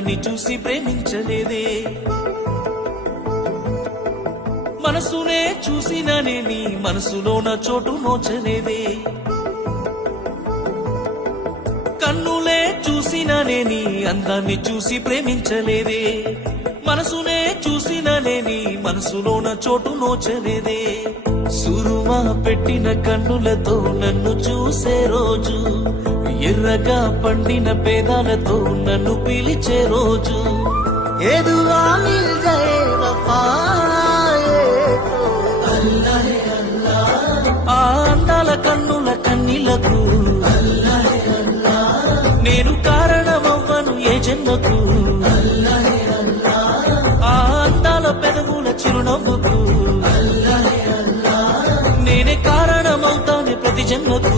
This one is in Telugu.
అందాన్ని చూసి ప్రేమించలేదే మనసునే చూసిననే నీ మనసులోన చోటు నోచలేదే కన్నులే చూసిననే నీ అందాన్ని చూసి ప్రేమించలేదే మనసునే చూసిననే నీ మనసులోన చోటు నోచలేదే సురుమా పెట్టిన కన్నులతో నన్ను చూసే రోజు ఎర్రగా పండిన పేదాలతో నన్ను పిలిచే రోజు ఎదువా మిల్ జయే వఫాయే అల్లాహే అల్లాహ్ ఆ అందాల కన్నుల కన్నీలకు అల్లాహే అల్లాహ్ నేను కారణమవ్వను ఏ జన్మకు అల్లాహే అల్లాహ్ ఆ అందాల పెదవుల చిరునవ్వుకు అల్లాహే అల్లాహ్ నేనే కారణమవుతానే ప్రతి జన్మకు